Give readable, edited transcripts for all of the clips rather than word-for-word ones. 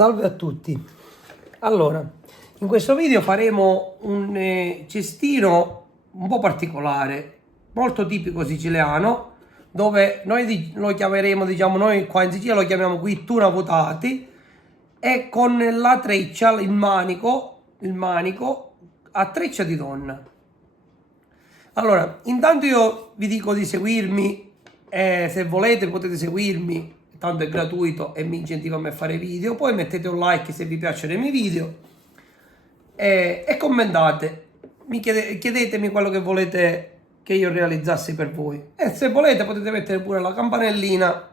Salve a tutti. Allora, in questo video faremo un cestino un po' particolare, molto tipico siciliano, dove noi lo chiameremo, diciamo, noi qua in Sicilia lo chiamiamo qui tunavotati, e con la treccia, il manico a treccia di donna. Allora, intanto io vi dico di seguirmi, se volete potete seguirmi, tanto è gratuito e mi incentiva a me a fare video. Poi mettete un like se vi piacciono i miei video e commentate, chiedetemi quello che volete che io realizzassi per voi, e se volete potete mettere pure la campanellina,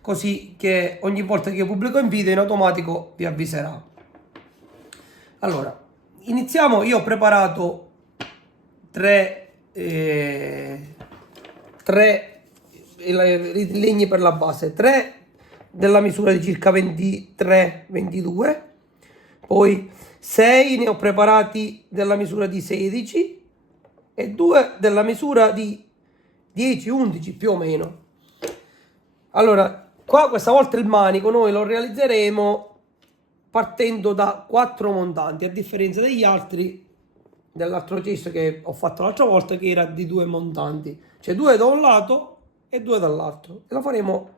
così che ogni volta che io pubblico un video in automatico vi avviserà. Allora, iniziamo. Io ho preparato tre legni per la base, 3 della misura di circa 23-22, poi 6 ne ho preparati della misura di 16 e 2 della misura di 10-11 più o meno. Allora, qua questa volta il manico noi lo realizzeremo partendo da 4 montanti, a differenza degli altri, dell'altro cesto che ho fatto l'altra volta, che era di 2 montanti, cioè 2 da un lato e 2 dall'altro, e lo faremo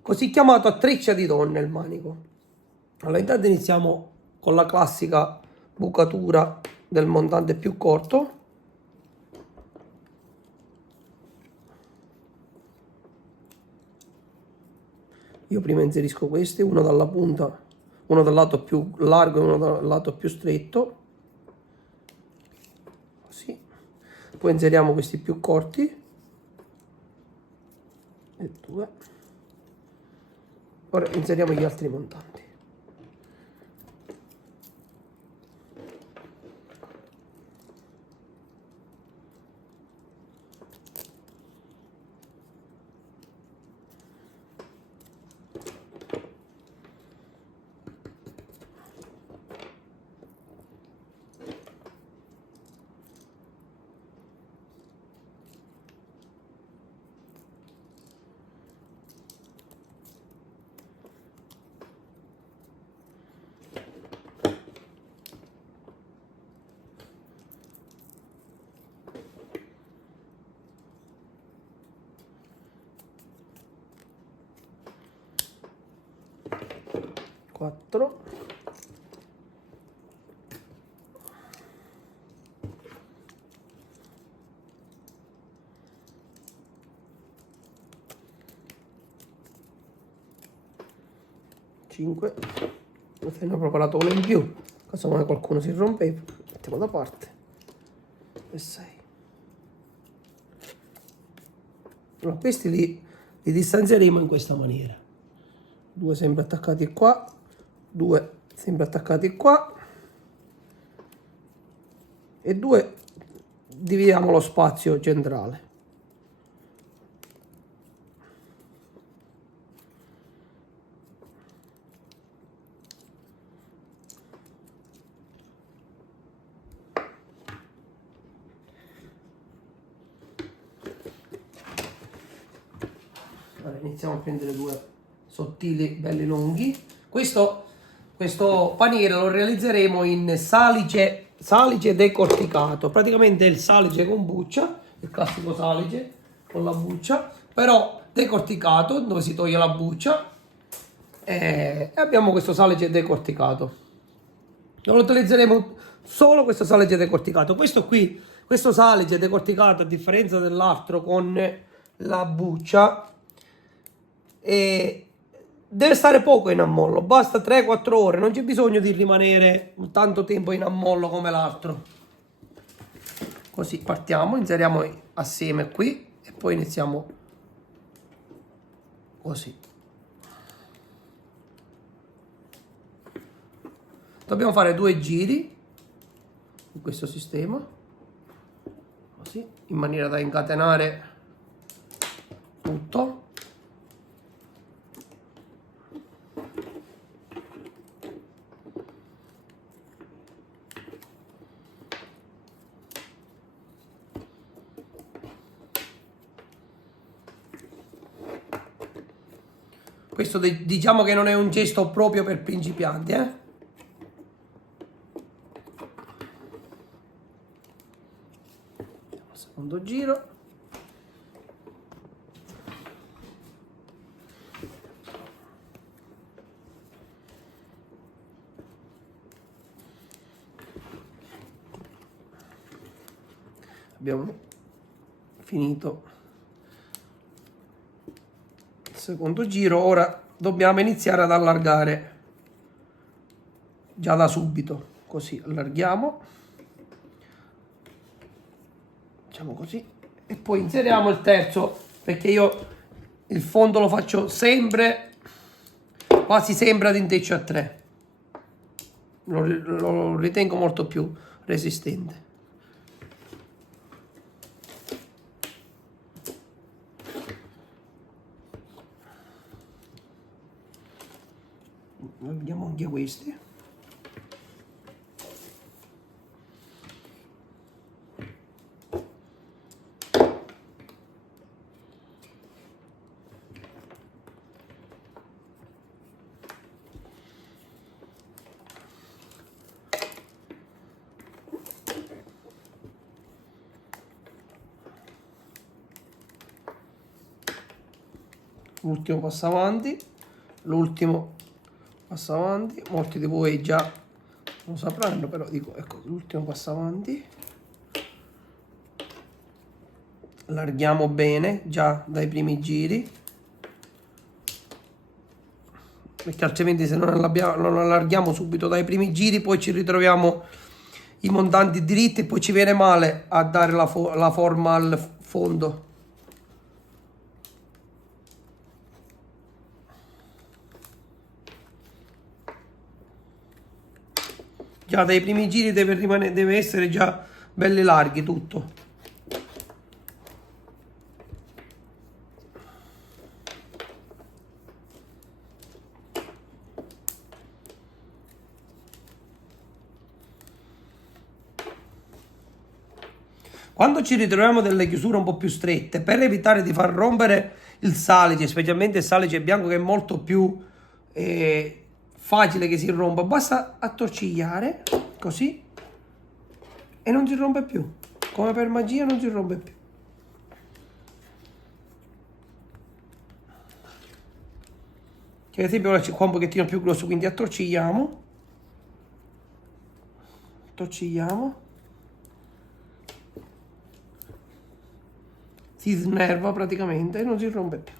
così chiamato a treccia di donna il manico. Allora, intanto iniziamo con la classica bucatura del montante più corto. Io prima inserisco questi, uno dalla punta, uno dal lato più largo e uno dal lato più stretto, così. Poi inseriamo questi più corti e 2. Ora inseriamo gli altri montanti. Quattro. Cinque. Ne ho preparato uno in più, caso mai qualcuno si rompeva, mettiamo da parte. E 6. Allora, questi li distanzieremo in questa maniera: 2 sempre attaccati qua, 2 sempre attaccati qua, e 2 dividiamo lo spazio centrale. Allora, iniziamo a prendere 2 sottili belli lunghi. Questo paniere lo realizzeremo in salice decorticato, praticamente il salice con buccia, il classico salice con la buccia, però decorticato, dove si toglie la buccia, e abbiamo questo salice decorticato. Non utilizzeremo solo questo salice decorticato. Questo salice decorticato, a differenza dell'altro con la buccia, e deve stare poco in ammollo, basta 3-4 ore, non c'è bisogno di rimanere tanto tempo in ammollo come l'altro. Così partiamo, inseriamo assieme qui e poi iniziamo così. Dobbiamo fare 2 giri in questo sistema, così, in maniera da incatenare tutto. Questo diciamo che non è un gesto proprio per principianti, Secondo giro. Abbiamo finito il secondo giro, ora dobbiamo iniziare ad allargare già da subito, così allarghiamo, facciamo così e poi inseriamo il terzo, perché io il fondo lo faccio sempre, quasi sempre ad intreccio a 3, lo ritengo molto più resistente. Vediamo anche questi. L'ultimo passo avanti, l'ultimo passo avanti, molti di voi già lo sapranno, però dico, ecco, l'ultimo passo avanti, allarghiamo bene già dai primi giri, perché altrimenti se non allarghiamo subito dai primi giri poi ci ritroviamo i montanti diritti e poi ci viene male a dare la forma al fondo. Già dai primi giri deve essere già belli larghi tutto. Quando ci ritroviamo delle chiusure un po' più strette, per evitare di far rompere il salice, specialmente il salice bianco che è molto più facile che si rompa, basta attorcigliare così e non si rompe più, come per magia non si rompe più. Che ad esempio ora c'è qua un pochettino più grosso, quindi attorcigliamo, si snerva praticamente e non si rompe più.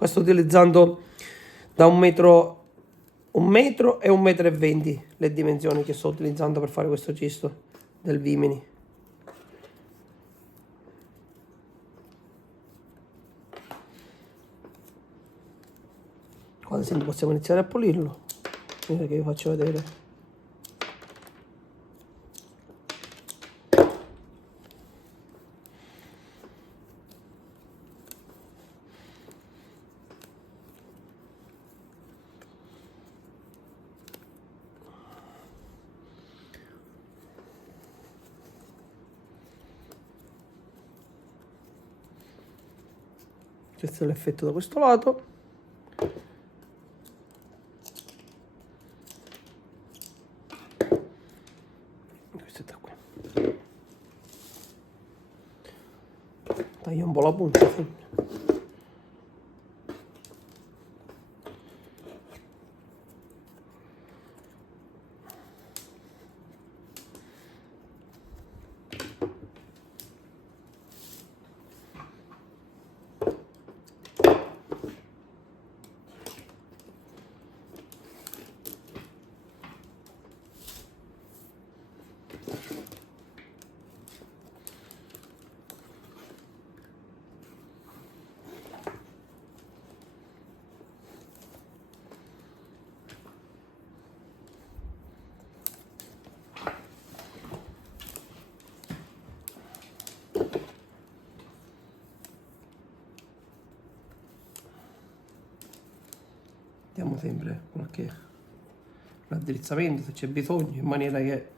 Questo utilizzando da 1 metro e 1,20 m le dimensioni che sto utilizzando per fare questo gesto del Vimini. Qua ad esempio possiamo iniziare a pulirlo, vedete che vi faccio vedere. questo è l'effetto da questo lato. Questo è da qui. Taglio un po' la punta sempre. Diamo sempre qualche raddrizzamento se c'è bisogno, in maniera che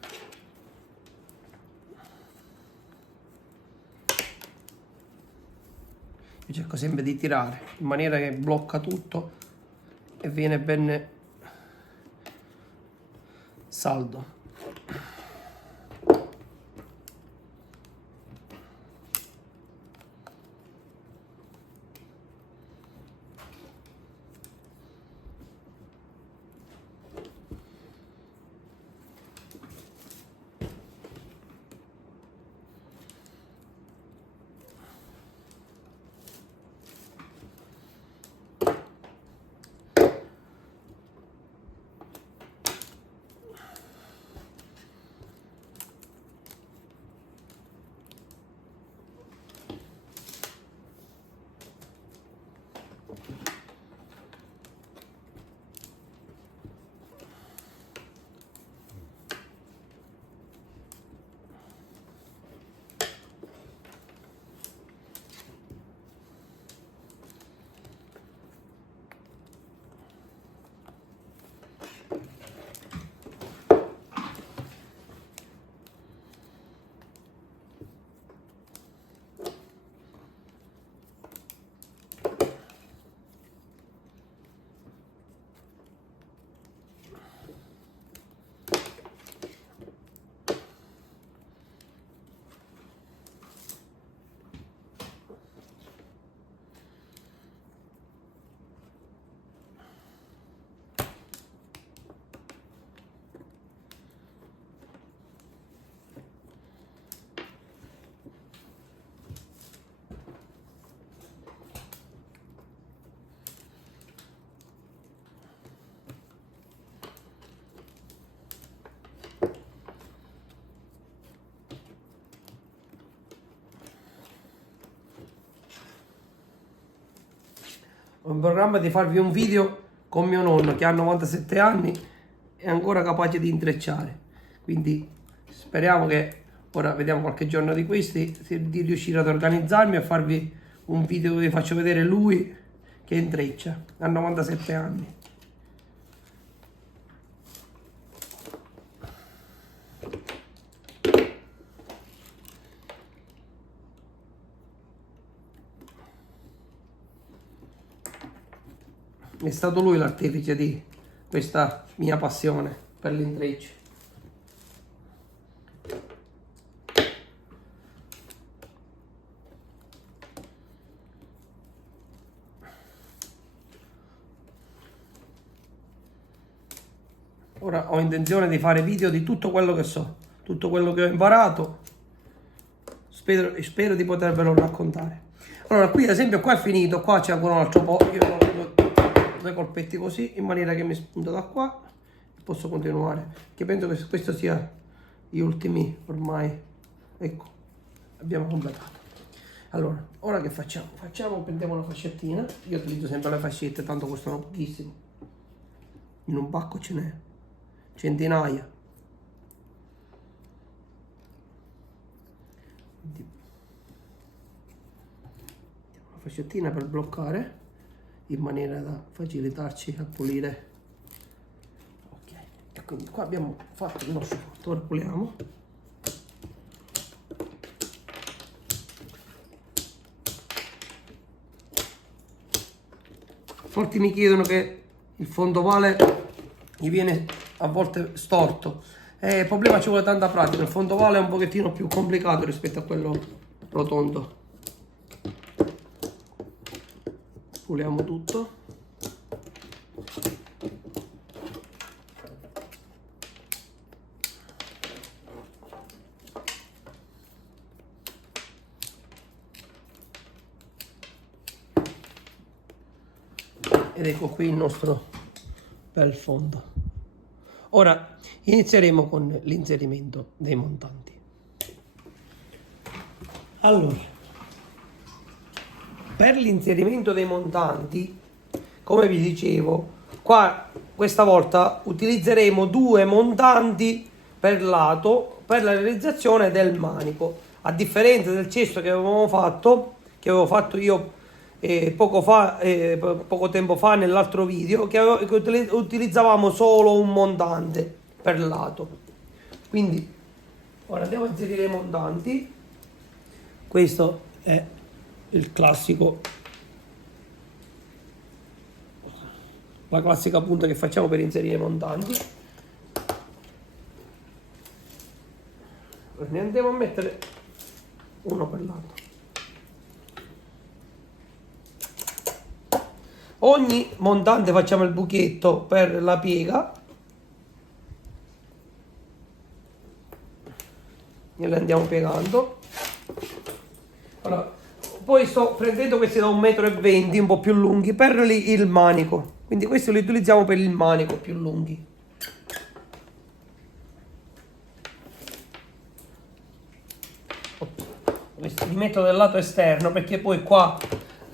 io cerco sempre di tirare in maniera che blocca tutto e viene ben saldo. Ho in programma di farvi un video con mio nonno che ha 97 anni e è ancora capace di intrecciare, quindi speriamo che ora vediamo qualche giorno di questi di riuscire ad organizzarmi e a farvi un video dove vi faccio vedere lui che intreccia, ha 97 anni. È stato lui l'artefice di questa mia passione per l'intreccio. Ora ho intenzione di fare video di tutto quello che so, tutto quello che ho imparato. Spero di potervelo raccontare. Allora, qui ad esempio qua è finito, qua c'è ancora un altro po'. Io ho due colpetti così, in maniera che mi spunta da qua e posso continuare. Che penso che questo sia gli ultimi ormai. Ecco, abbiamo completato. Allora, ora che facciamo? Prendiamo una fascettina. Io utilizzo sempre le fascette, tanto costano pochissimo. In un pacco ce n'è centinaia. Una fascettina per bloccare, in maniera da facilitarci a pulire. Ok, e quindi qua abbiamo fatto il nostro fatto. Ora puliamo. Molti mi chiedono che il fondovale gli viene a volte storto. Il problema, ci vuole tanta pratica. Il fondovale è un pochettino più complicato rispetto a quello rotondo. Puliamo tutto. Ed ecco qui il nostro bel fondo. Ora inizieremo con l'inserimento dei montanti. Allora, per l'inserimento dei montanti, come vi dicevo, qua questa volta utilizzeremo 2 montanti per lato per la realizzazione del manico, a differenza del cesto che avevo fatto io poco tempo fa nell'altro video, che utilizzavamo solo un montante per lato. Quindi ora andiamo a inserire i montanti. Questo è il classico, la classica punta che facciamo per inserire i montanti. Ne andiamo a mettere uno per lato. Ogni montante facciamo il buchetto per la piega e le andiamo piegando. Allora, poi sto prendendo questi da 1,20 m, un po' più lunghi, per il manico. Quindi questi li utilizziamo per il manico più lunghi. Questi li metto dal lato esterno perché poi qua,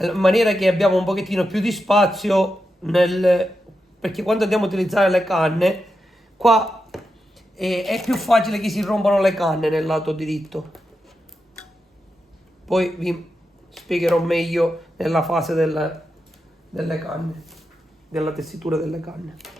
in maniera che abbiamo un pochettino più di spazio perché quando andiamo a utilizzare le canne qua è più facile che si rompano le canne nel lato diritto. Poi vi spiegherò meglio nella fase delle canne, della tessitura delle canne.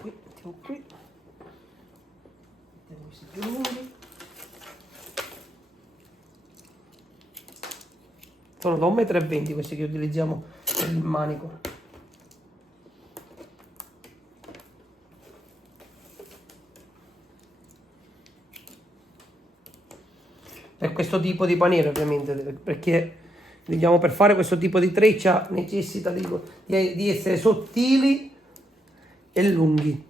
Qui, mettiamo qui, mettiamo questi più lunghi, sono da 1,20 m questi che utilizziamo per il manico. Per questo tipo di paniere ovviamente, perché diciamo per fare questo tipo di treccia necessita di essere sottili e lunghi.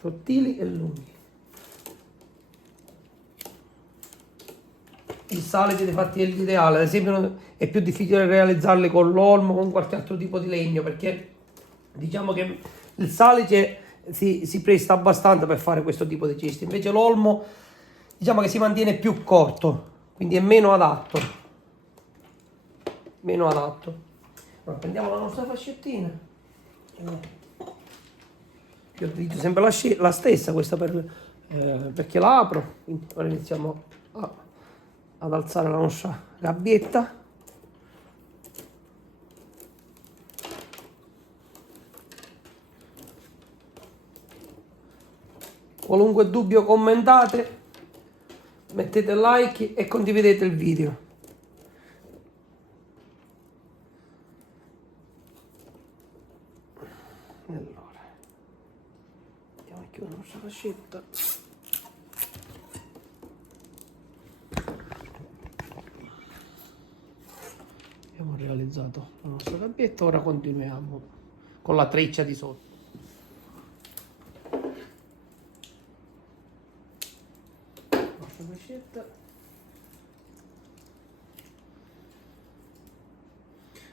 Sottili e lunghi. Il salice infatti è l'ideale, ad esempio è più difficile realizzarli con l'olmo o con qualche altro tipo di legno, perché diciamo che il salice si presta abbastanza per fare questo tipo di cesti, invece l'olmo diciamo che si mantiene più corto, quindi è meno adatto. Allora, prendiamo la nostra fascettina. Io utilizzo sempre la stessa, questa per perché la apro. Quindi ora iniziamo ad alzare la nostra gabbietta. Qualunque dubbio commentate, mettete like e condividete il video. Allora, andiamo a chiudere la nostra fascetta. Abbiamo realizzato la nostra gabbietta, ora continuiamo con la treccia di sotto.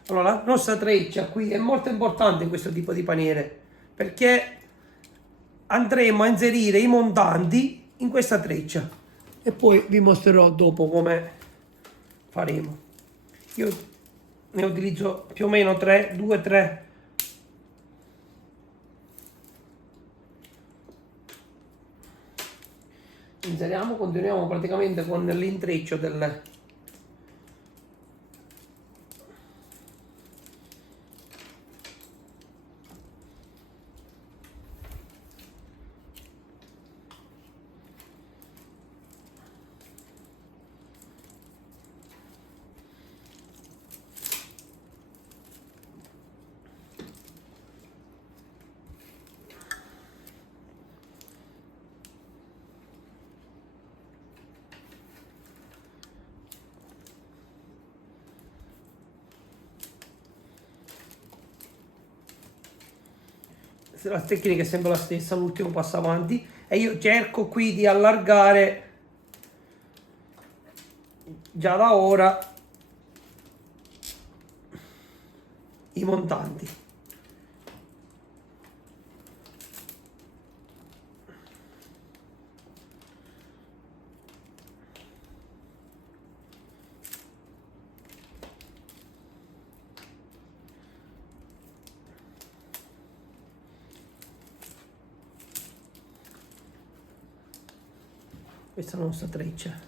Allora, la nostra treccia qui è molto importante in questo tipo di paniere perché andremo a inserire i montanti in questa treccia e poi vi mostrerò dopo come faremo. Io ne utilizzo più o meno 2-3. Inseriamo, continuiamo praticamente con l'intreccio del la tecnica è sempre la stessa, l'ultimo passo avanti, e io cerco qui di allargare già da ora i montanti. Questa è la nostra treccia.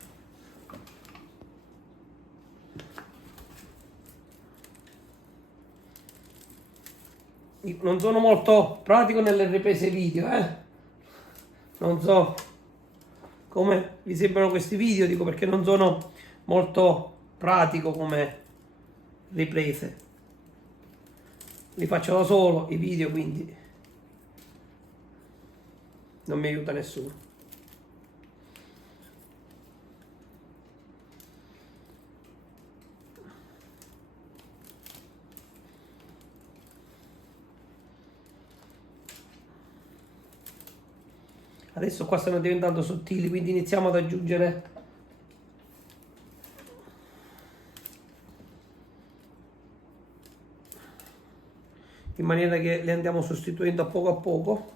Io non sono molto pratico nelle riprese video, non so come vi sembrano questi video, dico perché non sono molto pratico come riprese. Li faccio da solo i video, quindi non mi aiuta nessuno. Adesso qua stanno diventando sottili, quindi iniziamo ad aggiungere in maniera che le andiamo sostituendo a poco.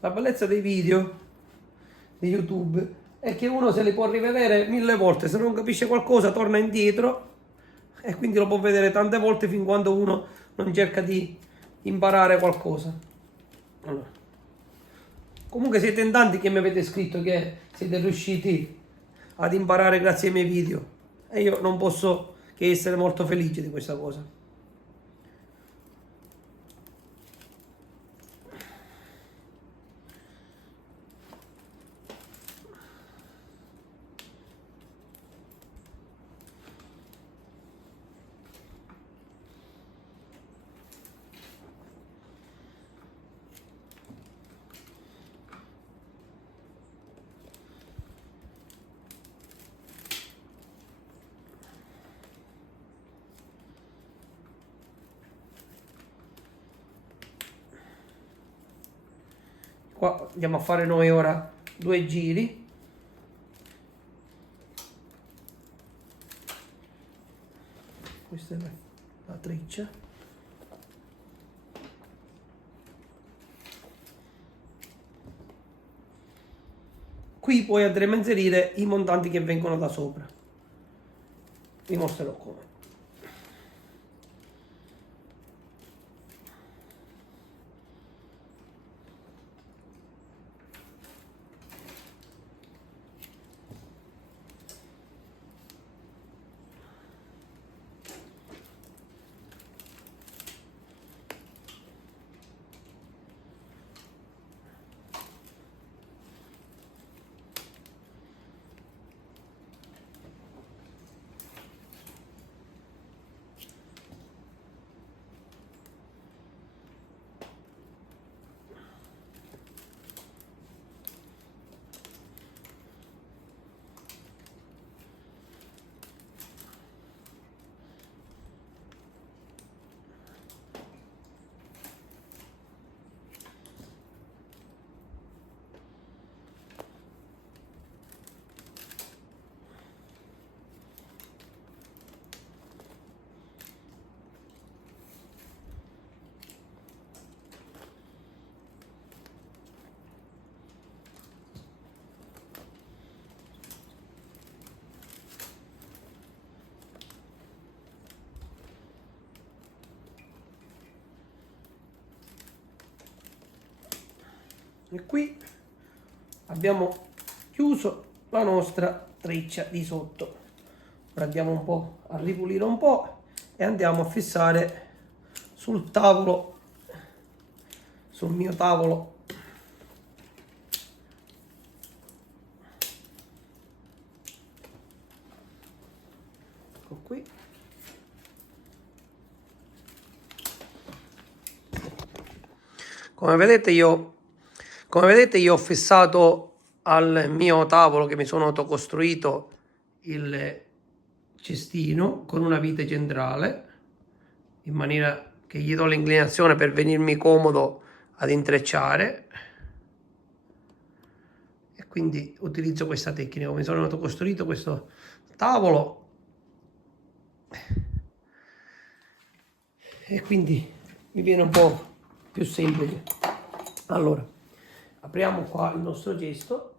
La bellezza dei video di YouTube è che uno se li può rivedere 1000 volte, se non capisce qualcosa torna indietro e quindi lo può vedere tante volte fin quando uno non cerca di imparare qualcosa. Allora. Comunque siete in tanti che mi avete scritto che siete riusciti ad imparare grazie ai miei video e io non posso che essere molto felice di questa cosa. Qua andiamo a fare noi ora 2 giri. Questa è la treccia. Qui poi andremo a inserire i montanti che vengono da sopra. Vi mostrerò come. E qui abbiamo chiuso la nostra treccia di sotto. Ora andiamo un po' a ripulire un po' e andiamo a fissare sul tavolo, sul mio tavolo. Ecco qui. Come vedete io ho fissato al mio tavolo che mi sono autocostruito il cestino con una vite centrale, in maniera che gli do l'inclinazione per venirmi comodo ad intrecciare, e quindi utilizzo questa tecnica. Come sono autocostruito questo tavolo, e quindi mi viene un po' più semplice. Allora, apriamo qua il nostro gesto,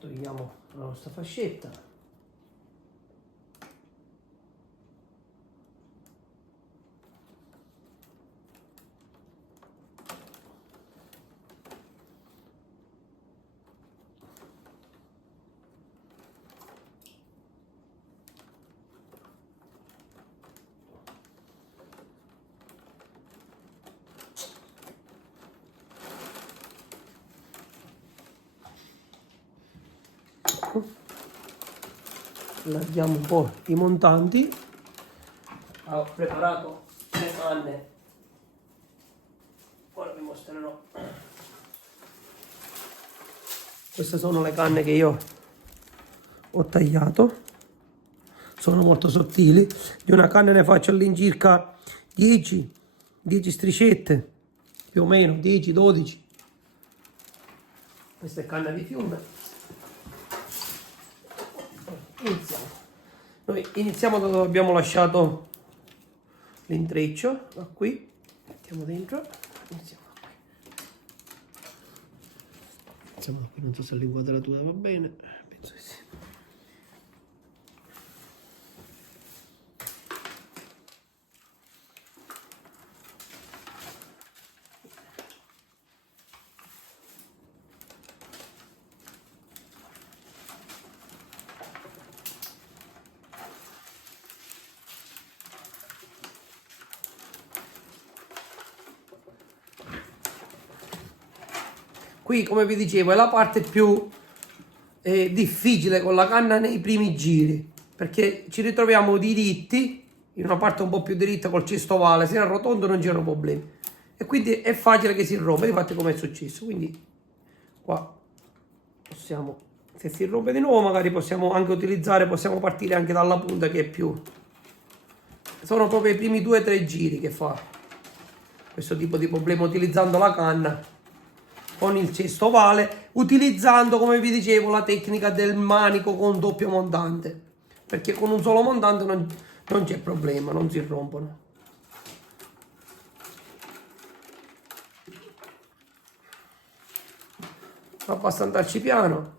togliamo la nostra fascetta, allarghiamo un po' i montanti. Ho preparato le canne, ora vi mostrerò. Queste sono le canne che io ho tagliato, sono molto sottili. Di una canna ne faccio all'incirca 10 striscette, più o meno 10-12. Questa è canna di fiume. Iniziamo. Noi iniziamo da dove abbiamo lasciato l'intreccio, da qui, mettiamo dentro, iniziamo da qui. Iniziamo da qui, non so se l'inquadratura va bene, penso di sì. Qui, come vi dicevo, è la parte più difficile con la canna nei primi giri, perché ci ritroviamo diritti, in una parte un po' più diritta col cesto ovale, se arrotondo non c'erano problemi. E quindi è facile che si rompa, infatti come è successo. Quindi qua possiamo, se si rompe di nuovo magari possiamo anche utilizzare, possiamo partire anche dalla punta che è più... Sono proprio i primi 2-3 giri che fa questo tipo di problema utilizzando la canna con il cesto ovale, utilizzando, come vi dicevo, la tecnica del manico con doppio montante, perché con un solo montante non c'è problema, non si rompono. Ma basta andarci piano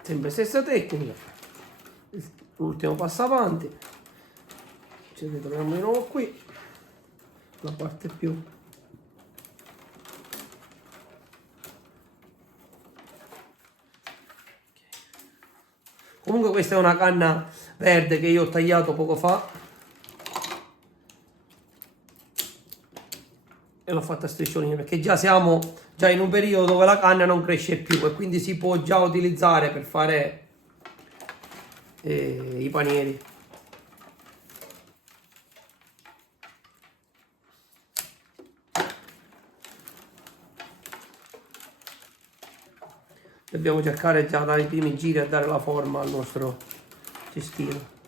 sempre stessa tecnica, l'ultimo passo avanti, ci ritroviamo di nuovo qui, la parte più comunque questa è una canna verde che io ho tagliato poco fa e l'ho fatta a strisciolini, perché già siamo in un periodo dove la canna non cresce più e quindi si può già utilizzare per fare i panieri. Dobbiamo cercare già dai primi giri a dare la forma al nostro cestino.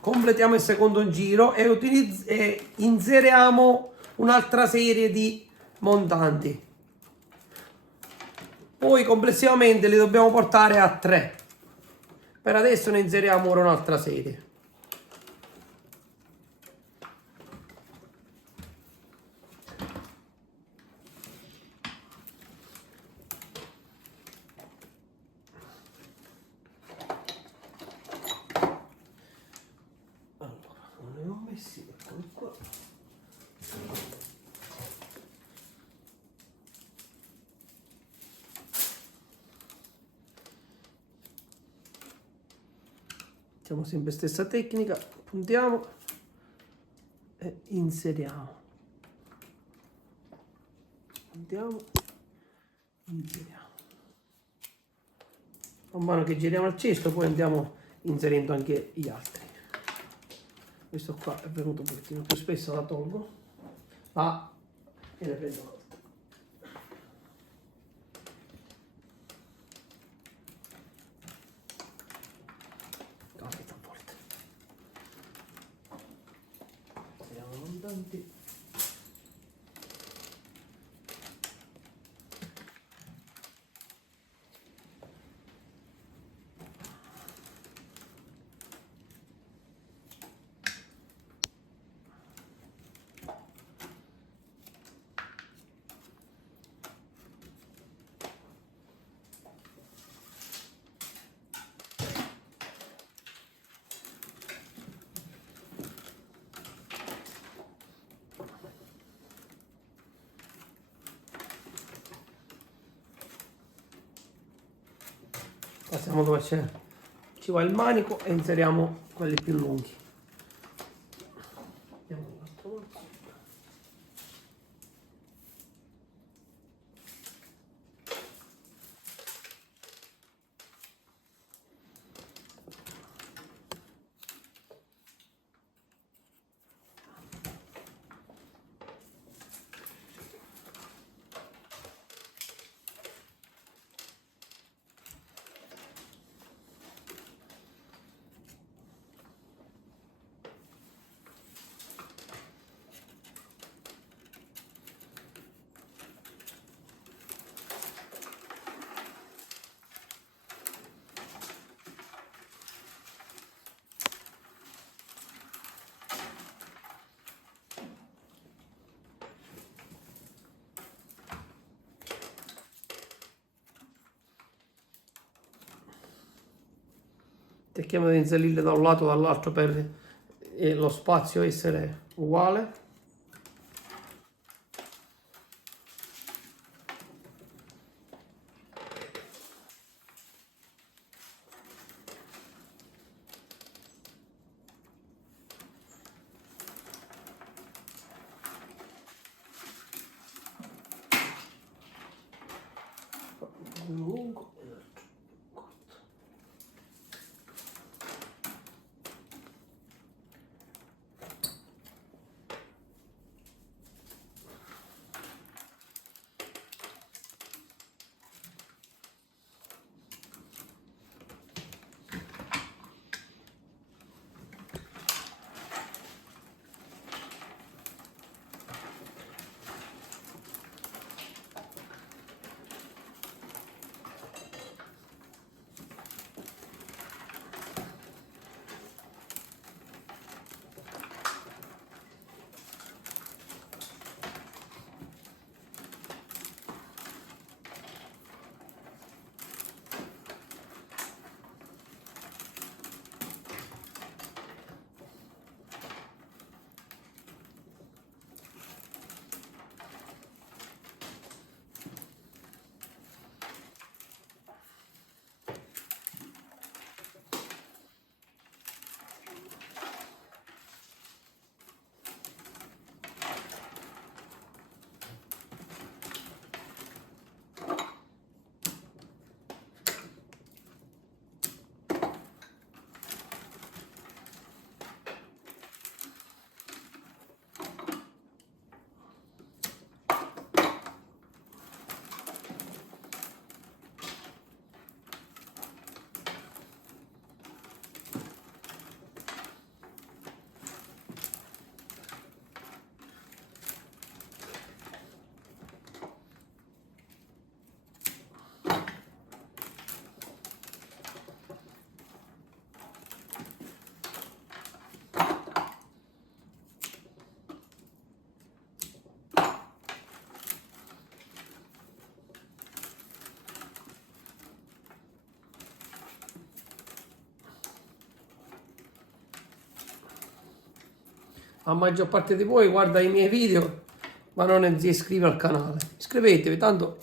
Completiamo il secondo giro e inseriamo un'altra serie di montanti. Poi complessivamente li dobbiamo portare a 3. Per adesso ne inseriamo ora un'altra serie. Allora, non ne ho messi, eccoli qua. Facciamo sempre stessa tecnica, puntiamo e inseriamo. Puntiamo, inseriamo. Man mano che giriamo il cesto poi andiamo inserendo anche gli altri. Questo qua è venuto un pochettino più spesso, la tolgo. E ne prendo un'altra. Capita a volte. Vediamo i montanti. Passiamo dove ci va il manico e inseriamo quelli più lunghi. Andiamo dall'altro lato. Cerchiamo di inserirle da un lato o dall'altro per e lo spazio essere uguale. Lungo. La maggior parte di voi guarda i miei video ma non si iscrive al canale. Iscrivetevi, tanto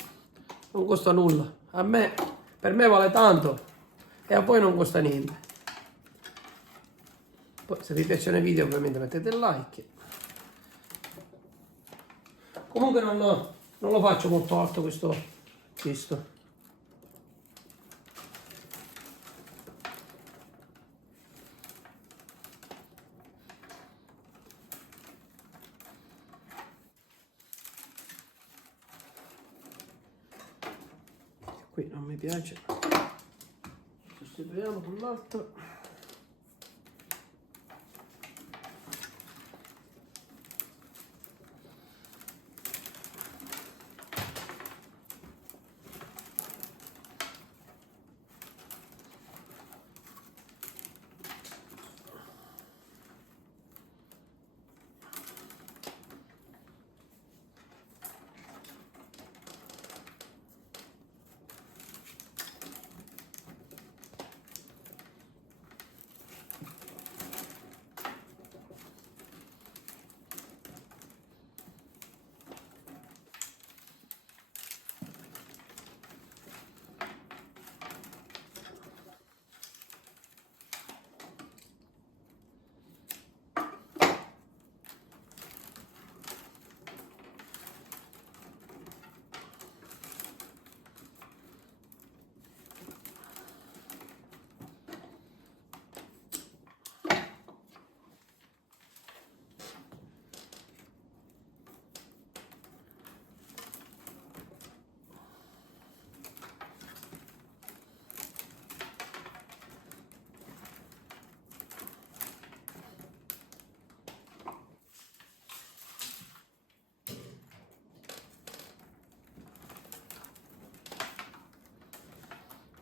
non costa nulla. Per me vale tanto e a voi non costa niente. Poi se vi piacciono i video ovviamente mettete il like. Comunque non lo faccio molto alto questo. Qui non mi piace, sostituiamo con l'altro.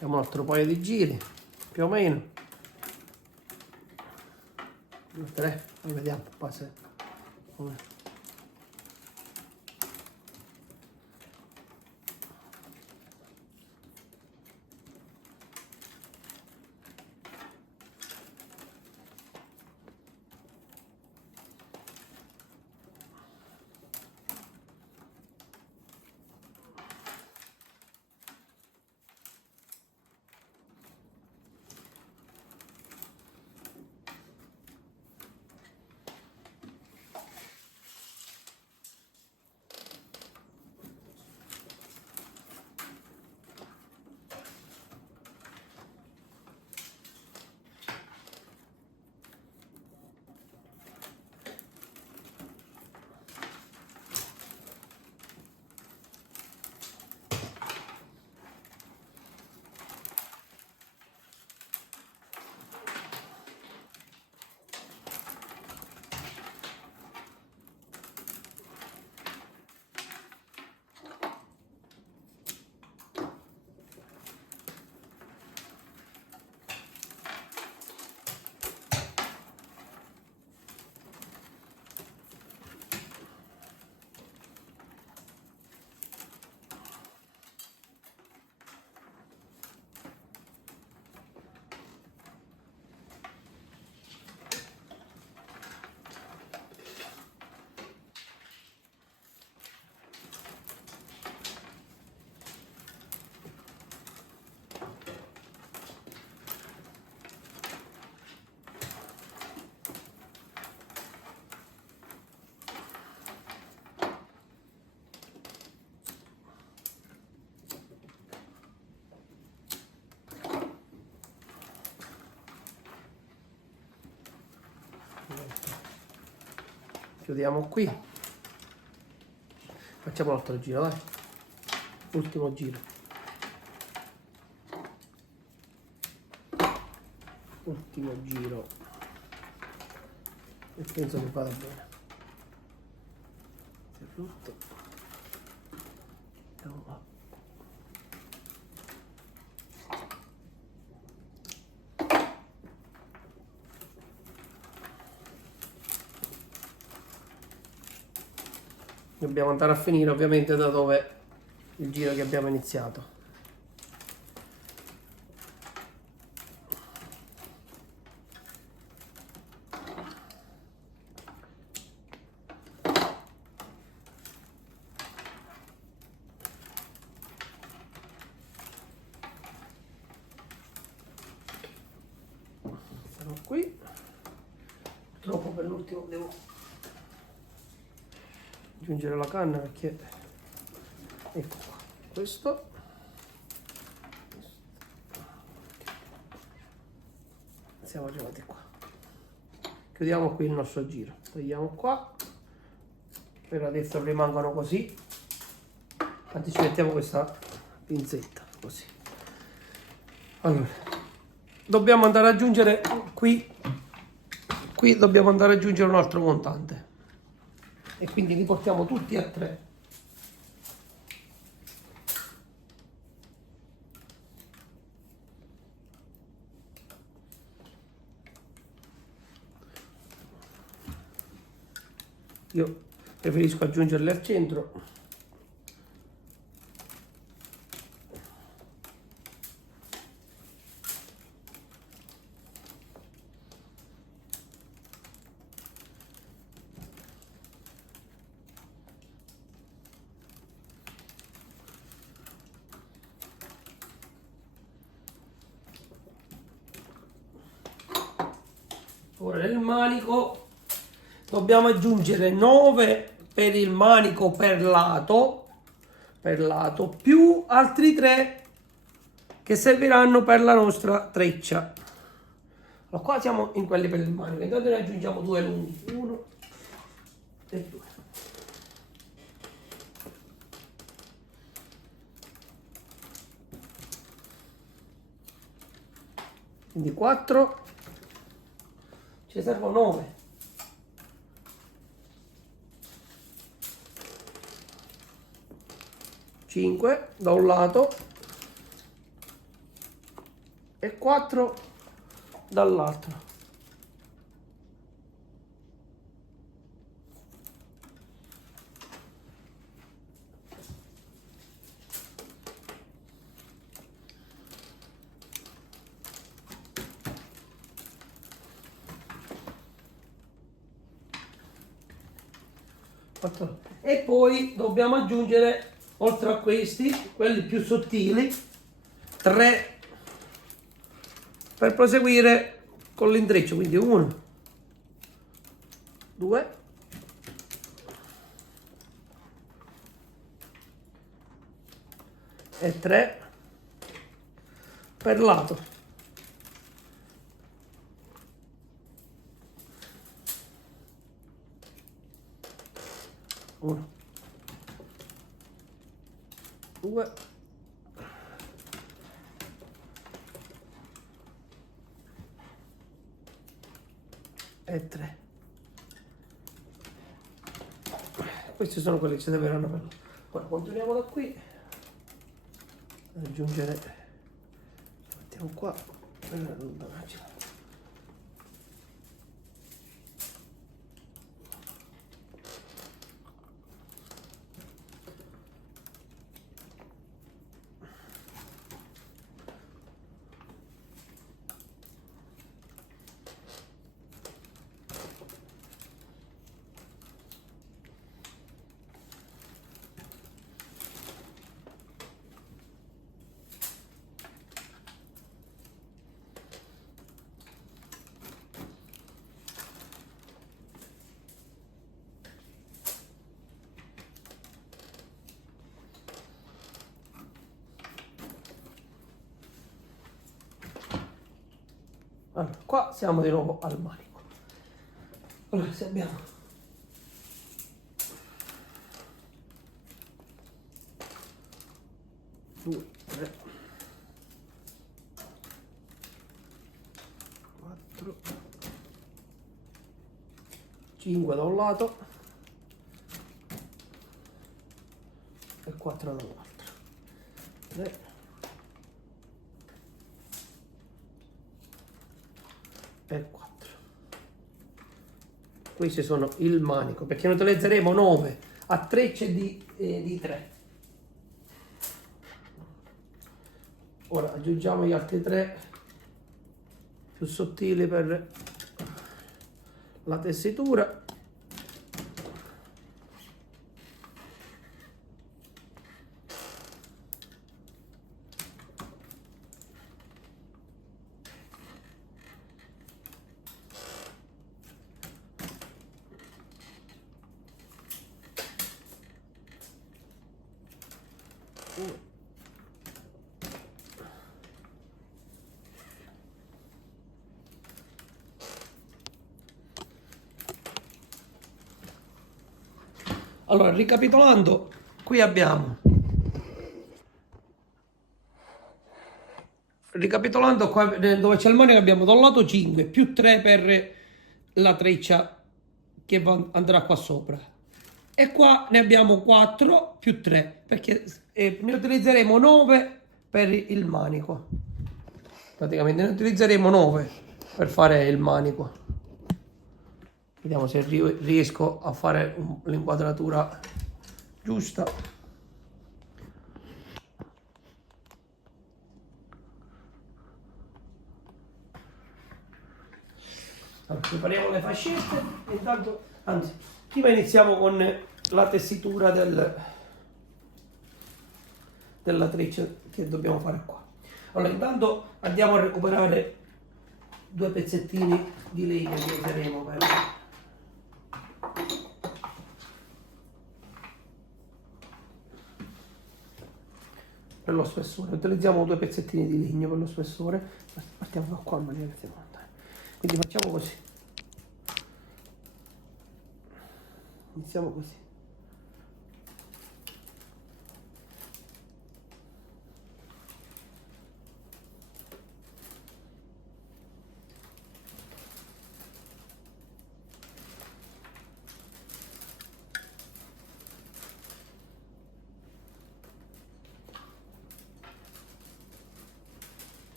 Facciamo un altro paio di giri, più o meno. 2, 3, poi vediamo qua se come. chiudiamo qui, facciamo l'altro giro, dai, ultimo giro, e penso che vada bene. Si è rotto, andiamo là. Dobbiamo andare a finire ovviamente da dove il giro che abbiamo iniziato. Sono qui. Purtroppo per l'ultimo devo aggiungere la canna perché ecco qua, questo siamo arrivati qua. Chiudiamo qui il nostro giro, togliamo qua, per adesso rimangono così, infatti ci mettiamo questa pinzetta così. Allora dobbiamo andare ad aggiungere qui dobbiamo andare ad aggiungere un altro montante e quindi li portiamo tutti a 3. Io preferisco aggiungerli al centro. Ora nel manico dobbiamo aggiungere 9 per il manico per lato più altri 3 che serviranno per la nostra treccia. Allora qua siamo in quelli per il manico, intanto ne aggiungiamo 2 lunghi, 1 e 2. Quindi 4, ci servono 9. 5 da un lato e 4 dall'altro. E poi dobbiamo aggiungere, oltre a questi, quelli più sottili, 3 per proseguire con l'intreccio. Quindi 1, 2 e 3 per lato. 1, 2 e 3. Questi sono quelli che ci serviranno per. Ora continuiamo da qui ad aggiungere, mettiamo qua Allora, qua siamo di nuovo al manico. Allora, se abbiamo 2, 3, 4, 5 da un lato e 4 dall'altro. 3 e 4. Questi sono il manico, perché ne utilizzeremo 9 a trecce di 3. Ora aggiungiamo gli altri 3 più sottili per la tessitura. Allora, ricapitolando, qui abbiamo, qua dove c'è il manico abbiamo da un lato 5 più 3 per la treccia che andrà qua sopra, e qua ne abbiamo 4 più 3 perché ne utilizzeremo 9 per il manico. Praticamente ne utilizzeremo 9 per fare il manico. Vediamo se riesco a fare l'inquadratura giusta. Allora, prepariamo le fascette. Intanto, anzi, prima iniziamo con la tessitura della treccia che dobbiamo fare qua. Allora, intanto andiamo a recuperare 2 pezzettini di legno che useremo per lo spessore. Utilizziamo 2 pezzettini di legno per lo spessore. Partiamo da qua in maniera che siamo lontani. Quindi facciamo così. Iniziamo così.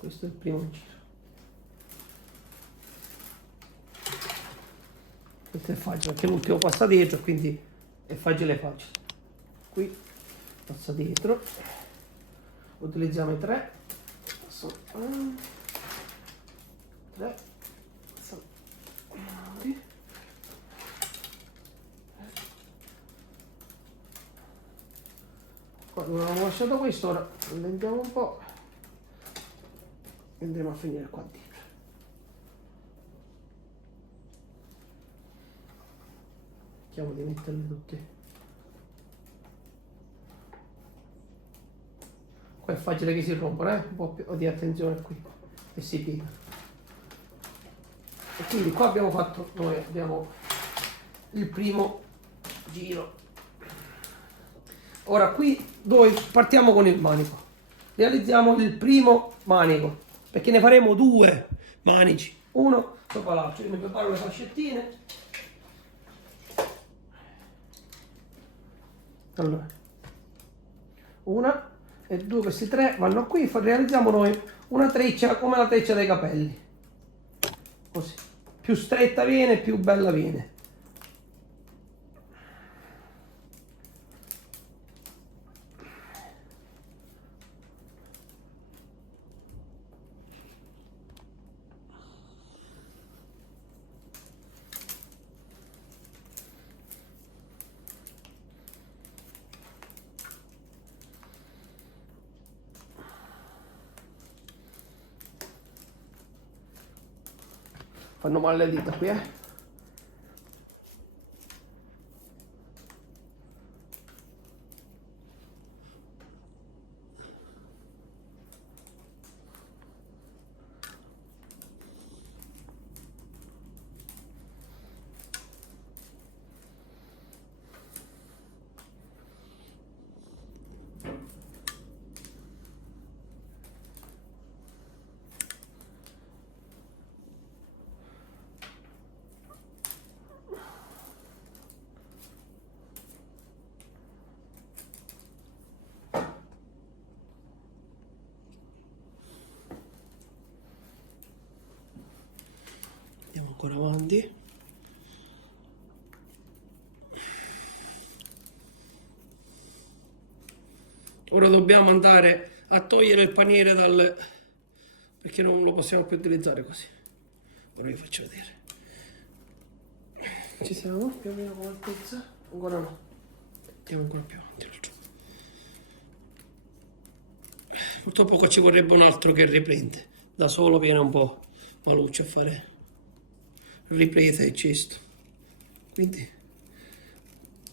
Questo è il primo giro. Questo è facile perché l'ultimo passa dietro, quindi è facile. Qui passa dietro. Utilizziamo i 3. 3. Qua dove abbiamo lasciato questo, ora allentiamo un po' e andremo a finire qua dietro. Cerchiamo di metterli tutti. Qua è facile che si rompono, un po' più di attenzione qui e si piega. E quindi qua noi abbiamo il primo giro. Ora qui dove partiamo con il manico, realizziamo il primo manico, perché ne faremo 2 manici, uno sopra l'altro. Io mi preparo le fascettine. Allora, 1 e 2, questi 3 vanno qui, realizziamo noi una treccia come la treccia dei capelli, così, più stretta viene più bella viene. Fanno male le dita qui, Andiamo ancora avanti. Ora dobbiamo andare a togliere il paniere perché non lo possiamo più utilizzare così. Ora vi faccio vedere. Ci siamo? Più o meno con altezza? Ancora no. Andiamo ancora più avanti. Purtroppo qua ci vorrebbe un altro che riprende. Da solo viene un po' maluccio a fare riprese e gesto. Quindi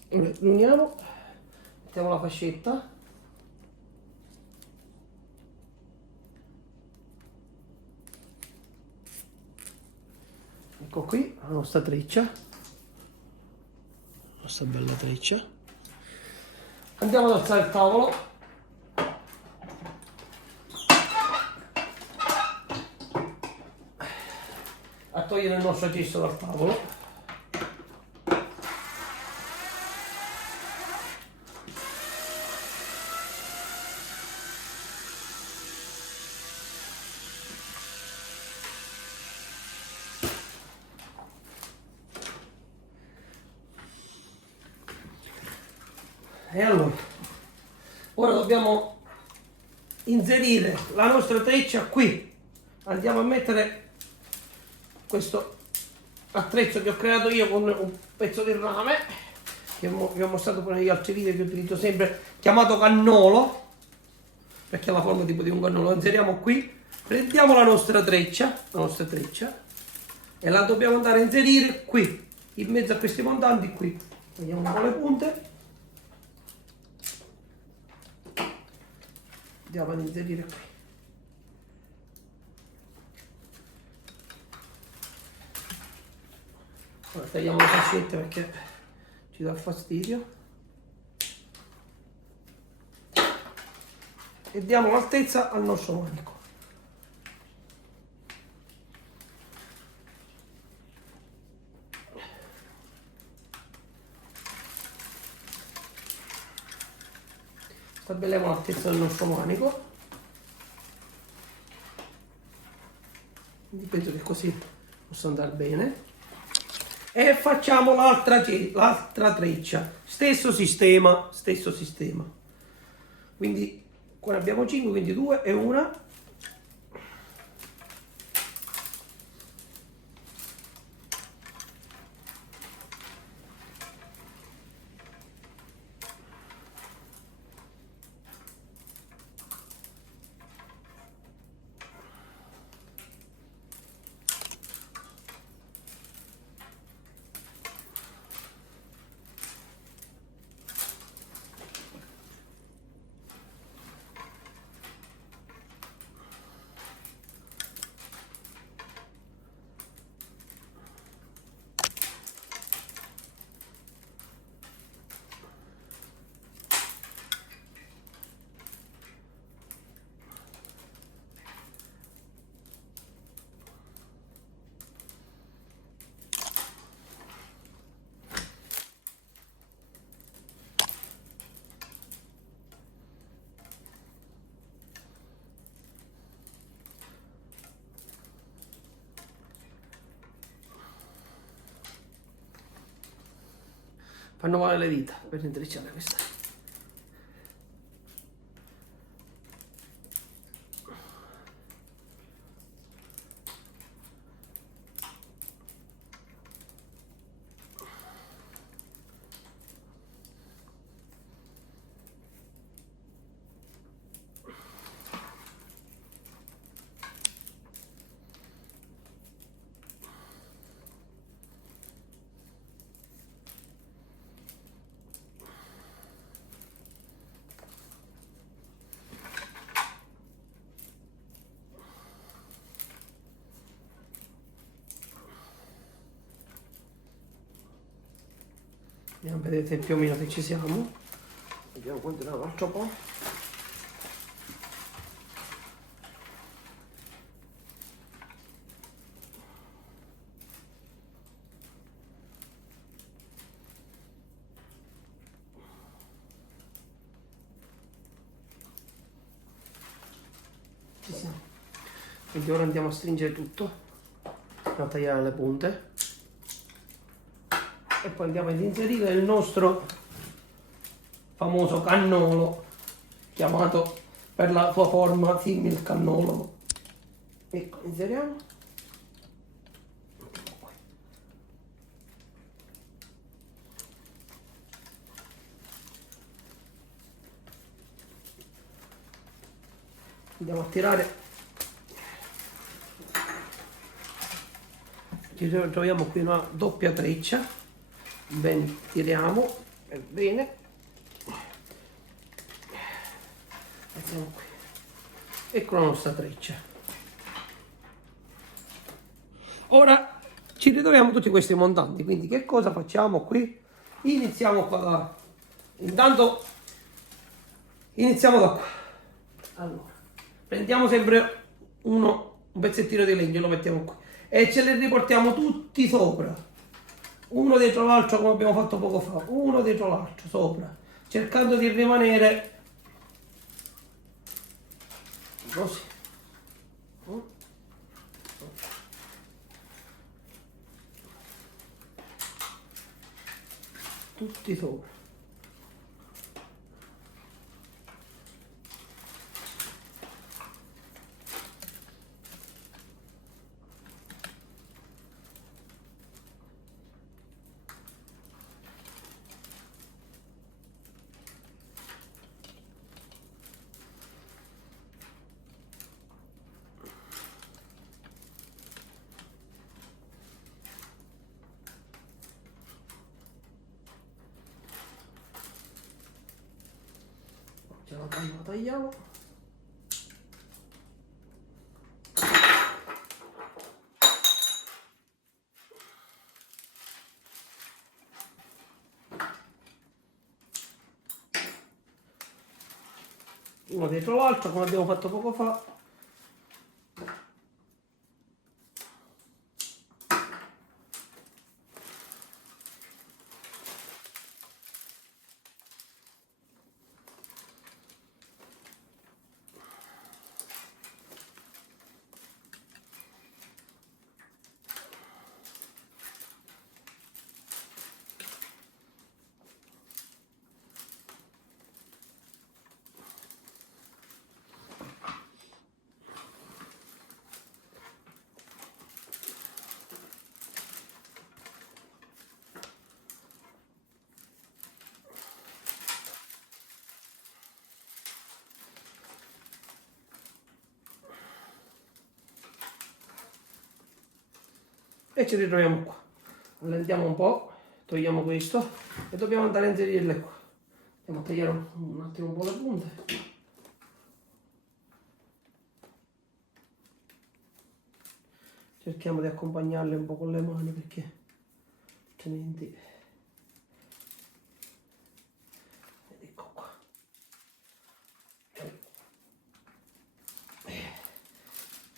ora riuniamo, mettiamo la fascetta. Ecco qui la nostra treccia, la nostra bella treccia. Andiamo ad alzare il tavolo. A togliere il nostro gesso dal tavolo. E allora, ora dobbiamo inserire la nostra treccia qui. Andiamo a mettere questo attrezzo che ho creato io con un pezzo di rame che vi ho mostrato pure negli altri video, che utilizzo sempre, chiamato cannolo, perché ha la forma tipo di un cannolo. Lo inseriamo qui, prendiamo la nostra treccia e la dobbiamo andare a inserire qui, in mezzo a questi montanti qui. Vediamo un po' le punte. Andiamo ad inserire qui. Ora tagliamo le fascette perché ci dà fastidio. E diamo l'altezza al nostro manico. Stabiliamo l'altezza del nostro manico. Quindi penso che così possa andare bene. E facciamo l'altra treccia. Stesso sistema. Quindi qua ne abbiamo 5, quindi 2 e 1. Fanno male le dita per intrecciare questa. vedete più o meno che ci siamo. Vediamo quanto ne ho, un altro po'. Ci siamo. Quindi ora andiamo a stringere tutto, a tagliare le punte e poi andiamo ad inserire il nostro famoso cannolo, chiamato per la sua forma simile al cannolo. Ecco, inseriamo. Andiamo a tirare. Ci troviamo qui una doppia treccia. Ben tiriamo per bene. Mettiamo qui. Ecco la nostra treccia. Ora ci ritroviamo tutti questi montanti, quindi che cosa facciamo qui? Iniziamo qua. Intanto iniziamo da qua. Allora, prendiamo sempre un pezzettino di legno, lo mettiamo qui e ce li riportiamo tutti sopra, uno dietro l'altro come abbiamo fatto poco fa, uno dietro l'altro sopra, cercando di rimanere così. Tutti sopra. Ce la tagliamo. Uno dietro l'altro come abbiamo fatto poco fa. E ci ritroviamo qua. Allentiamo un po', togliamo questo e dobbiamo andare a inserirle qua. Andiamo a tagliare un attimo un po' le punte. Cerchiamo di accompagnarle un po' con le mani perché altrimenti... Ecco qua.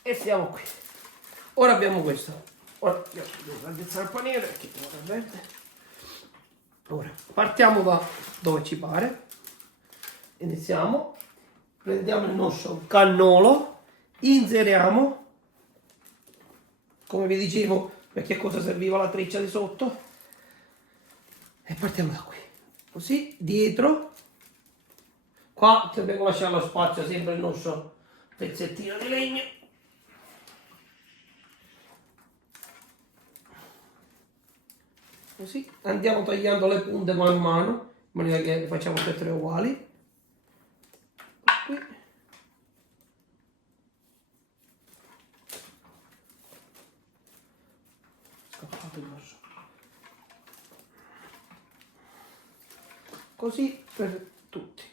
E siamo qui. Ora abbiamo questo. Ora devo raddrizzare il paniere perché ora verde. Ora partiamo da dove ci pare. Iniziamo. Prendiamo il nostro cannolo. Inseriamo. Come vi dicevo, perché cosa serviva la treccia di sotto. E partiamo da qui. Così, dietro. Qua dobbiamo lasciare lo spazio, sempre il nostro pezzettino di legno. Così andiamo tagliando le punte man mano, in maniera che le facciamo tutte e tre uguali. Qui. Scappato il vaso. Così per tutti.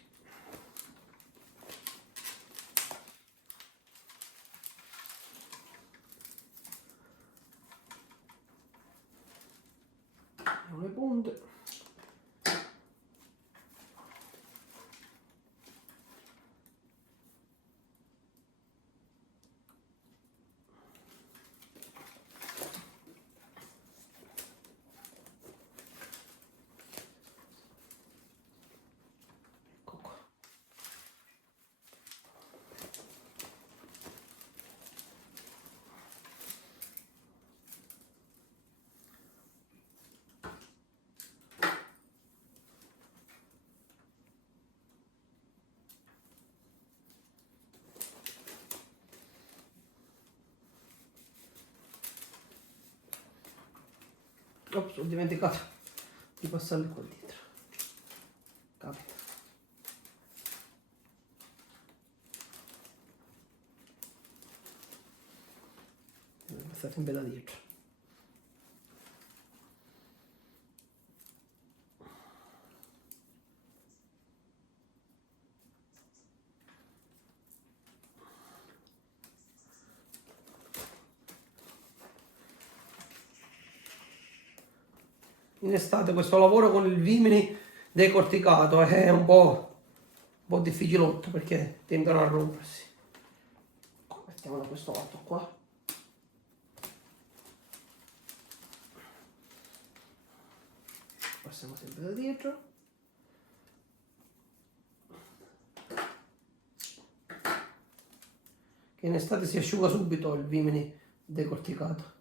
Le punte. Ops, ho dimenticato di passarle qua dietro. Capita. Devo passare sempre da dietro. In estate questo lavoro con il vimini decorticato è un po' difficilotto perché tendono a rompersi. Mettiamo da questo lato qua. Passiamo sempre da dietro. Che in estate si asciuga subito il vimini decorticato.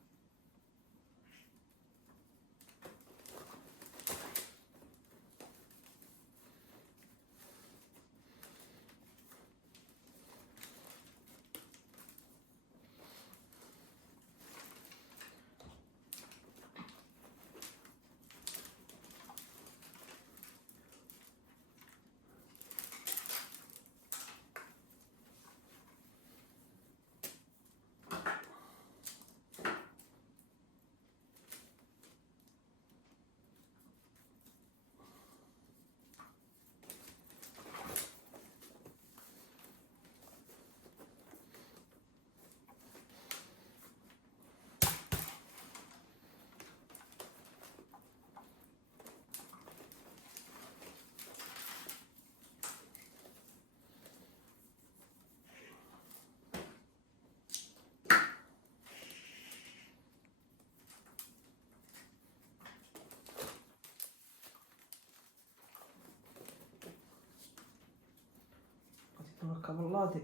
Sono accavallati.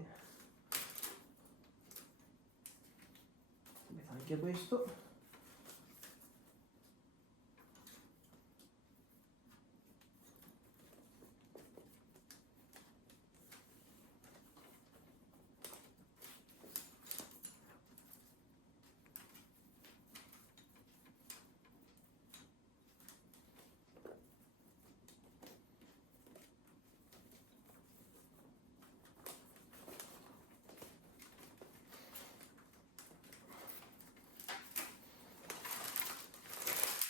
Metto anche questo.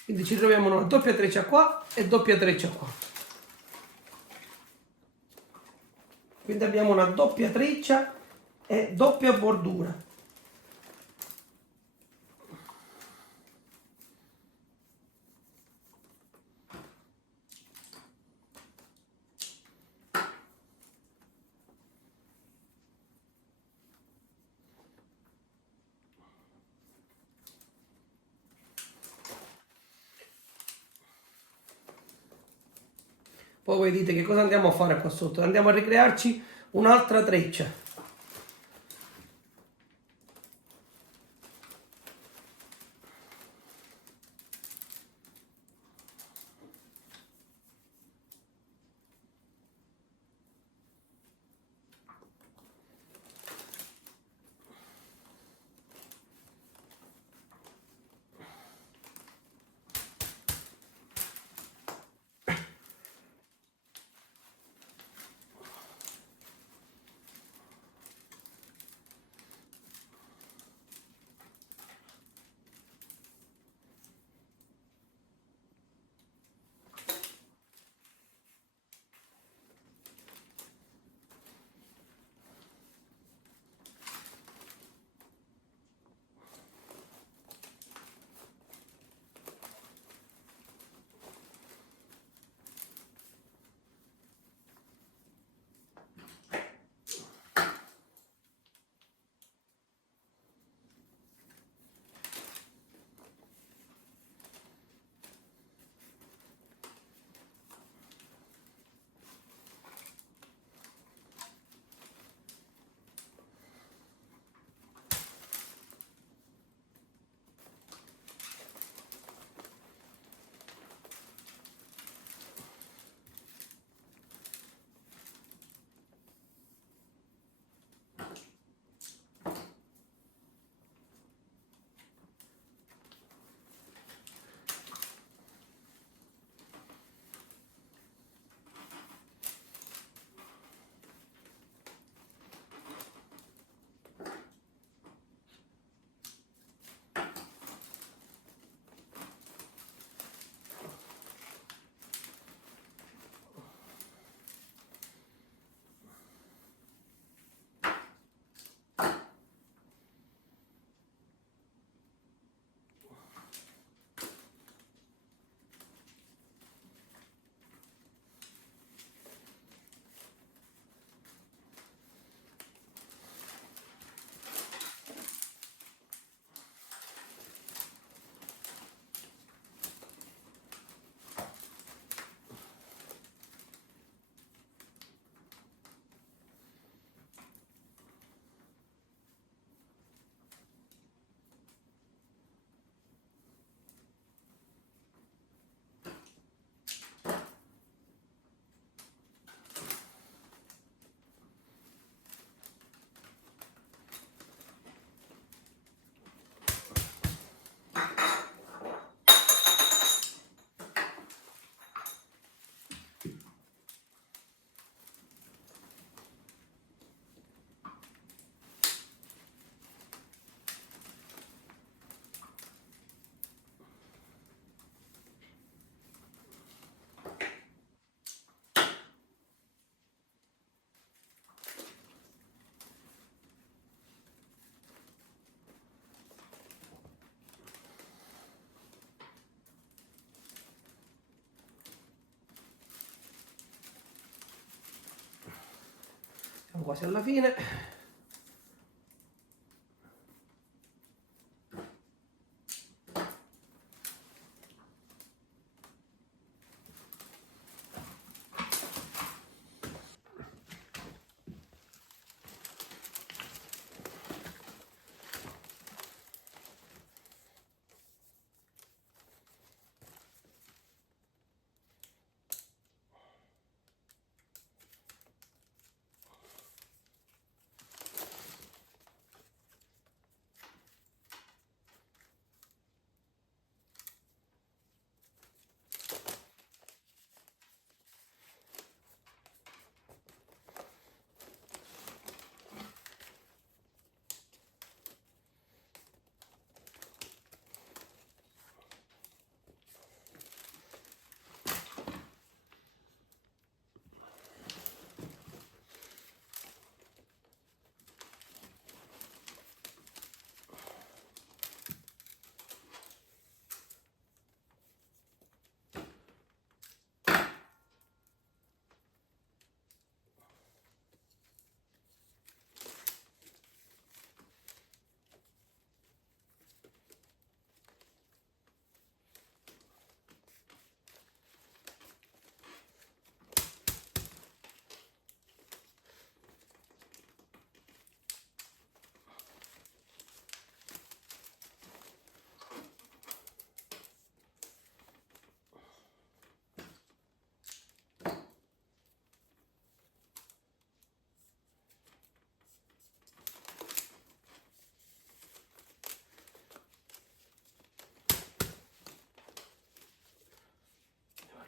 Quindi ci troviamo una doppia treccia qua e doppia treccia qua. Quindi abbiamo una doppia treccia e doppia bordura. Poi voi dite che cosa andiamo a fare qua sotto? Andiamo a ricrearci un'altra treccia. Siamo quasi alla fine.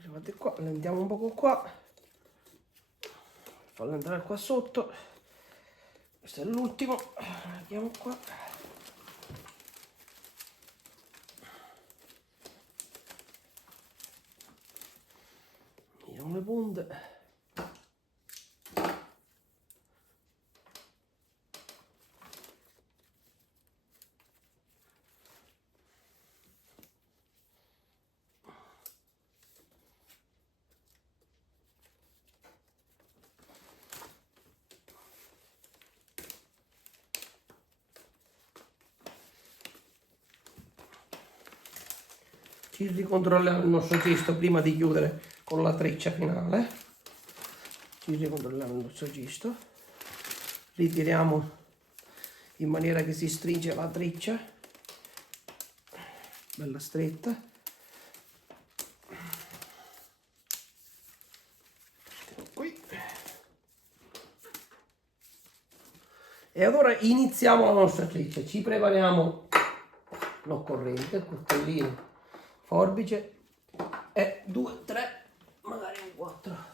Guardate qua, andiamo un poco qua, fallo entrare qua sotto. Questo è l'ultimo, andiamo qua. Vediamo le punte. Ci ricontrolliamo il nostro cesto prima di chiudere con la treccia finale. Ci ricontrolliamo il nostro cesto. Ritiriamo in maniera che si stringe la treccia. Bella stretta. Qui. E ora iniziamo la nostra treccia. Ci prepariamo l'occorrente, il coltellino, forbice e 2, 3, magari un 4.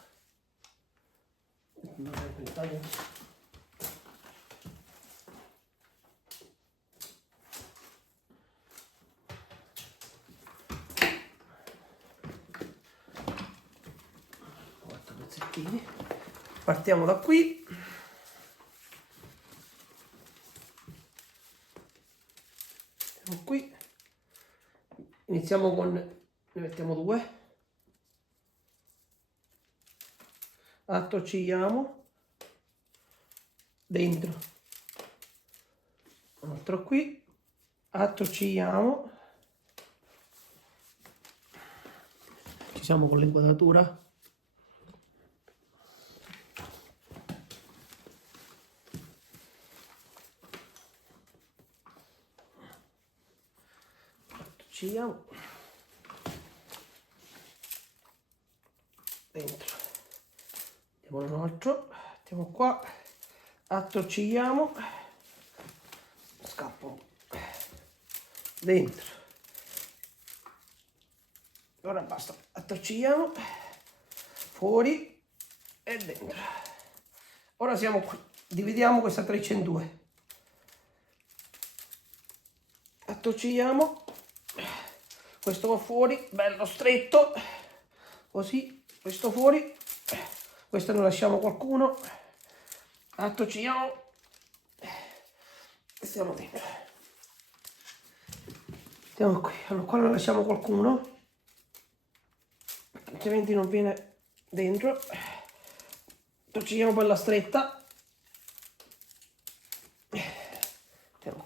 Quattro pezzettini. Partiamo da qui. Andiamo qui. Iniziamo con, ne mettiamo 2. Attorcigliamo dentro, un altro qui, attorcigliamo, ci siamo con l'inquadratura, attorcigliamo dentro. Un altro, mettiamo qua, attorcigliamo, scappo dentro. Ora basta, attorcigliamo, fuori e dentro. Ora siamo qui, dividiamo questa treccia in 2. Attorcigliamo, questo va fuori, bello stretto, così, questo fuori. Questo ne lasciamo qualcuno, attorcigliamo e stiamo dentro. Stiamo qui, allora qua ne lasciamo qualcuno, altrimenti non viene dentro. Attorcigliamo bella stretta,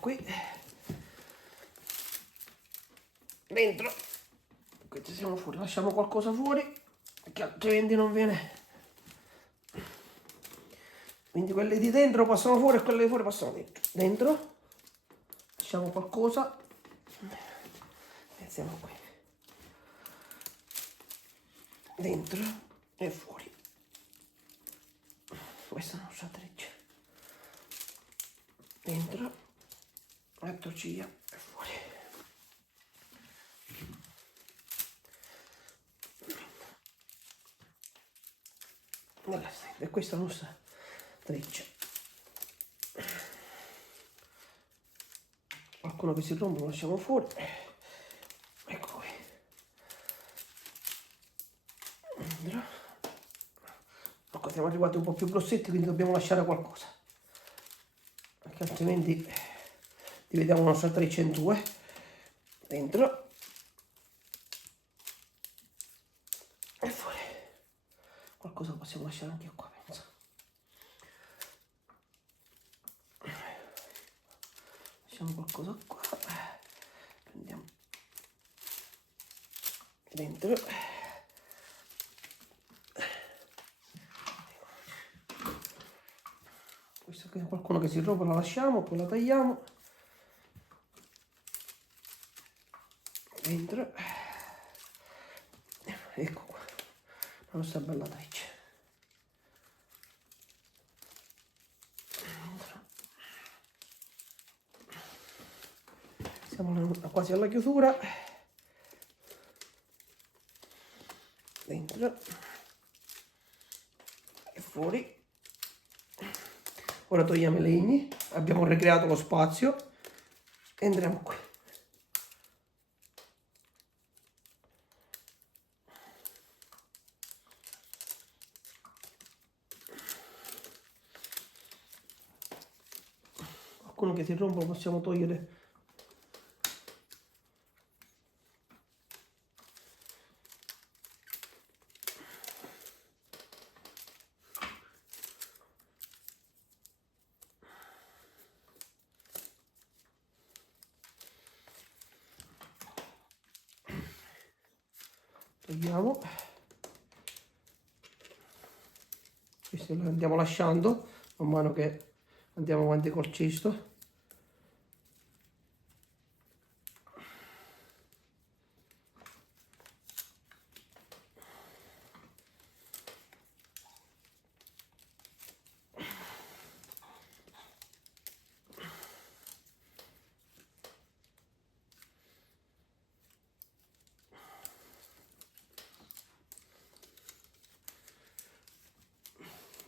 qui dentro, questi siamo fuori, lasciamo qualcosa fuori perché altrimenti non viene, quindi quelle di dentro passano fuori e quelle di fuori passano dentro, lasciamo qualcosa, iniziamo qui, dentro e fuori, questa è la nostra treccia, dentro la torciglia e fuori. E questa è la nostra treccia. Qualcuno che si rompe lo lasciamo fuori. Ecco qui. Ecco, siamo arrivati un po' più grossetti, quindi dobbiamo lasciare qualcosa, perché altrimenti dividiamo la nostra treccia in due. Dentro e fuori. Qualcosa possiamo lasciare anche qua, penso. Lasciamo qualcosa qua. Prendiamo dentro. Questa qui è qualcuno che si rompe, la lasciamo, poi la tagliamo. Dentro. Ecco qua. La nostra bella treccia. Siamo quasi alla chiusura. Dentro e fuori. Ora togliamo i legni, abbiamo ricreato lo spazio e entriamo qui. Qualcuno che si rompe lo possiamo togliere. Togliamo. Questo lo andiamo lasciando man mano che andiamo avanti col cesto.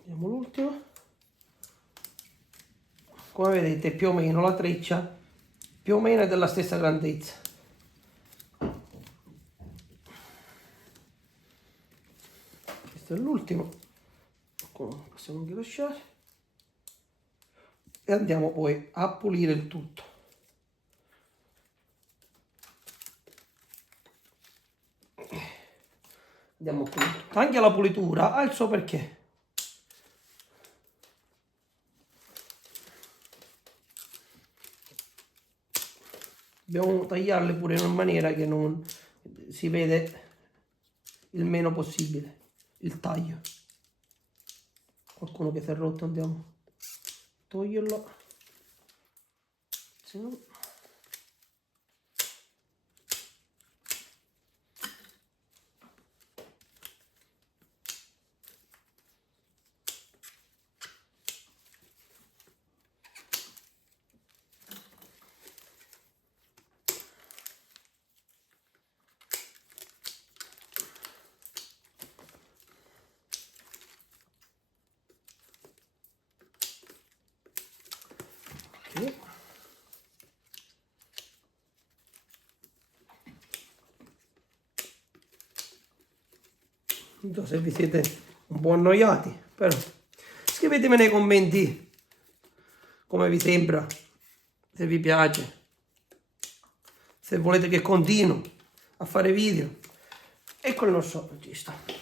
Vediamo l'ultimo. Come vedete più o meno la treccia più o meno è della stessa grandezza. Questo è l'ultimo, possiamo anche lasciare, e andiamo poi a pulire il tutto. Andiamo a pulire. Anche la pulitura ha il suo perché. Dobbiamo tagliarle pure in una maniera che non si vede il meno possibile il taglio. Qualcuno che si è rotto andiamo a toglierlo, se no... Non so se vi siete un po' annoiati, però scrivetemi nei commenti come vi sembra, se vi piace, se volete che continuo a fare video. Ecco il nostro regista.